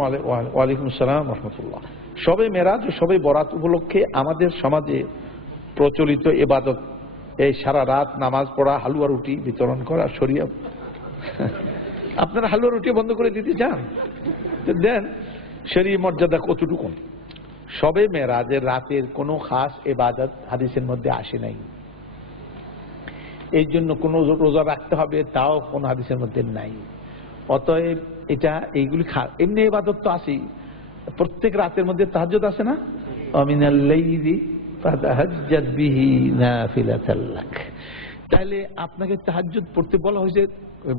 ওয়ালাইকুম আসসালাম রহমতুল্লাহ। শবে মেরাজ ও শবে বরাত উপলক্ষে আমাদের সমাজে প্রচলিত ইবাদত এই সারা রাত নামাজ পড়া, হালুয়া রুটি বিতরণ করা শরিয়া। আপনারা হালুয়া রুটি বন্ধ করে দিতে চান? দেন, শরীয়ত মর্যাদা কতটুকু? শবে মেরাজের রাতের কোনো খাস ইবাদত হাদিসের মধ্যে আসে নাই। এই জন্য কোনো রোজা রাখতে হবে তাও কোনো হাদিসের মধ্যে নাই। অতএব এটা এইগুলি এমনি ইবাদত তো আছেই। প্রত্যেক রাতের মধ্যে তাহাজ্জুদ আছে না, আমিনাল লাইলি ফাতাহাজ্জাদ বিহি নাফিলাতাল লাক। তাহলে আপনাকে তাহাজ্জুদ পড়তে বলা হয়েছে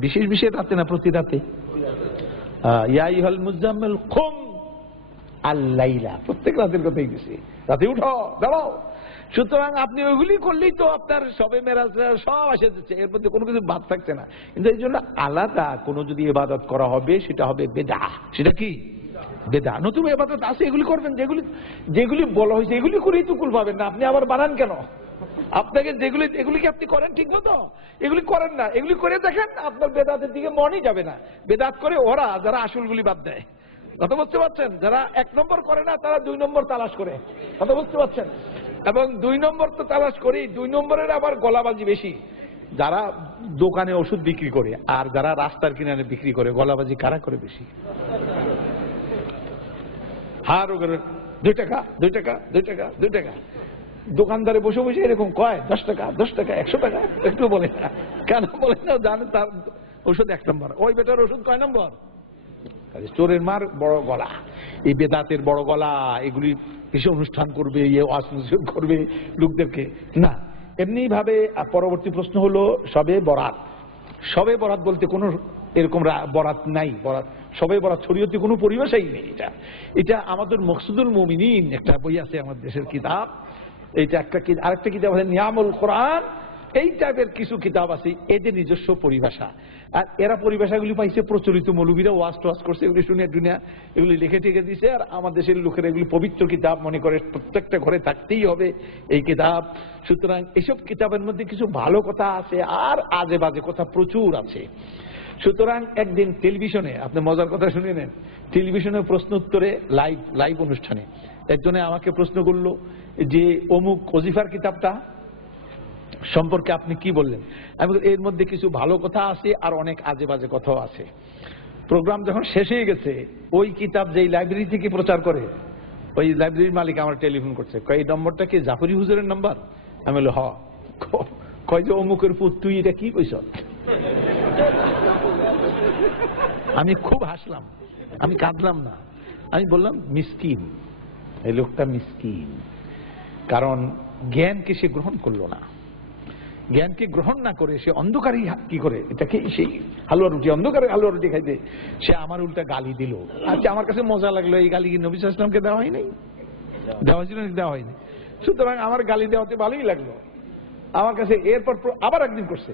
বিশেষ বিশেষ রাতে না প্রতি রাতে? ইয়া আইয়ুহাল মুজাম্মিল কুম আল লাইলা, প্রত্যেক রাতের কথাই গেছে, রাতে উঠো দাঁড়াও। সুতরাং আপনি ওইগুলি করলেই তো আপনার সবে মেরাজ সব আসে যাচ্ছে, এর মধ্যে কোনো কিছু বাদ থাকছে না। কিন্তু এই জন্য আলাদা কোনো যদি ইবাদত করা হবে সেটা হবে বেদআহ। সেটা কি? বেদআহ। নতুন ইবাদত আছে, এগুলি করবেন। যেগুলি যেগুলি বলা হয়েছে এগুলি করেই তো কুল পাবেন না, আপনি আবার বানান কেন? আপনাকে যেগুলি এগুলি কি আপনি করেন ঠিক মতো? এগুলি করেন না, এগুলি করে দেখেন আপনার বেদাতের দিকে মনই যাবে না। বেদাত করে ওরা যারা আসলগুলি বাদ দেয়, কথা বুঝতে পারছেন? যারা 1 নম্বর করে না তারা 2 নম্বর তালাশ করে, কথা বুঝতে পারছেন? এবং 2 নম্বর তো তালাশ করি, 2 নম্বরের আবার গলাবাজি বেশি। যারা দোকানে ওষুধ বিক্রি করে আর যারা রাস্তার কিনারে বিক্রি করে, গলাবাজি কারা করে বেশি? হার 2 টাকা 2 টাকা 2 টাকা 2 টাকা। দোকানদারে বসে বসে এরকম কয় 10 টাকা 10 টাকা 100 টাকা, একটু বলে না কেন? বলে না, জানে তার ওষুধ 1 নম্বর, ওই বেটার ওষুধ কয় নম্বর? চোরের মার বড় গলা, এই বেদাতের বড় গলা, এগুলি কিছু অনুষ্ঠান করবে, অনুষ্ঠান করবে লোকদেরকে না। এমনি ভাবে পরবর্তী প্রশ্ন হলো শবে বরাত। শবে বরাত বলতে কোনো এরকম বরাত নাই। বরাত, শবে বরাত শরীয়তে কোনো পরিবেশই নেই। এটা আমাদের মকসুদুল মুমিনিন একটা বই আছে, আমাদের দেশের কিতাব। এইটা একটা, আরেকটা কিতাব আছে নিয়ামুল কোরআন। এই টাইপের কিছু কিতাব আছে, এদের নিজস্ব পরিভাষা। আর এরা পরিভাষাগুলি পাইছে প্রচলিত মৌলবীরা ওয়াজ টোয়াজ করছে, এগুলি শুনে দুনিয়া এগুলি লিখে ঠেকে দিছে। আর আমাদের দেশের লোকেরা এগুলি পবিত্র কিতাব মনে করে, প্রত্যেকটা ঘরে থাকতেই হবে এই কিতাব। সুতরাং এসব কিতাবের মধ্যে কিছু ভালো কথা আছে আর আজে বাজে কথা প্রচুর আছে। সুতরাং একদিন টেলিভিশনে, আপনি মজার কথা শুনে নেন, টেলিভিশনে প্রশ্ন উত্তরে লাইভ অনুষ্ঠানে একজনে আমাকে প্রশ্ন করলো যে অমুক ওজিফার কিতাবটা সম্পর্কে আপনি কি বললেন? আমি এর মধ্যে কিছু ভালো কথা আছে আর অনেক আজে বাজে কথাও আছে। প্রোগ্রাম যখন শেষ হয়ে গেছে, ওই কিতাব যেই লাইব্রেরি থেকে প্রচার করে, ওই লাইব্রেরির মালিক আমার টেলিফোন করছে, কয় এই নম্বরটা কি জাফরি হুজুরের নাম্বার? আমি বললাম হ। কয় যে অমুকের পুত, তুই এটা কি কইছ? আমি খুব হাসলাম, আমি কাঁদলাম না, আমি বললাম মিসকিন, এই লোকটা মিসকিন। কারণ জ্ঞানকে সে গ্রহণ করলো না। জ্ঞানকে গ্রহণ না করে সে অন্ধকারই কি করে, এটাকে সেই হালুয়া রুটি, অন্ধকারে হালুয়া রুটি খাইতে সে আমার উল্টা গালি দিল। আচ্ছা, আমার কাছে মজা লাগলো, এই গালি কি নবী সাল্লাল্লাহু আলাইহি ওয়াসাল্লামকে দেওয়া হয়নি? দেওয়া হয়েছিল নাকি? দেওয়া হয়নি। সুতরাং আমার গালি দেওয়াতে ভালোই লাগলো আমার কাছে। এরপর আবার একদিন করছে,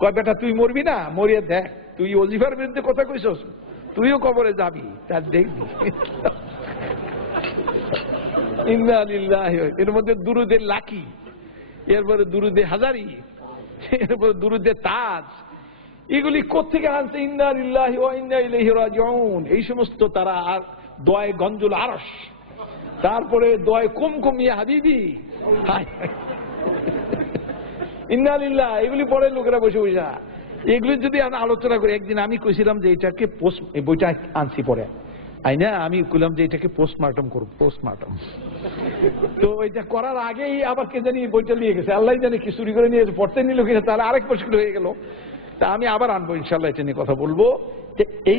কয় বেটা তুই মরবি না, মরিয়া দেখ, তুই ওজিফার বিরুদ্ধে কথা কইছস, তুইও কবরে যাবি, তার দেখবি। ইন্না লিল্লাহি, এর মধ্যে দুরুদের লাকি, এরপরে দুরুদে হাজারি, এরপরে দুরুদে তাজ, এগুলি কোত্থেকে আনছে? ইন্না লিল্লাহি ওয়া ইন্না ইলাইহি রাজিউন। এই সমস্ত তারা। আর দোয়ায়ে গঞ্জুল আরশ, তারপরে দোয়ায়ে কুমকুম ইয়া হাবিবি, ইন্না লিল্লাহ, এগুলি পড়ে লোকেরা বসে বসে। এগুলি যদি আমরা আলোচনা করি, একদিন আমি কইছিলাম যে এটাকে বইটা আনছি পরে আইনা, আমি কইলাম যে এটাকে পোস্টমার্টম করব, পোস্টমার্টম। তো এটা করার আগেই আবার কে জানি বইটা নিয়ে গেছে, আল্লাহ জানি কি চুরি করে নিয়ে গেছে, পড়তে নিল কিনা, তাহলে আরেক মুশকিল হয়ে গেল। তা আমি আবার আনবো ইনশাআল্লাহ, এটা নিয়ে কথা বলবো। এই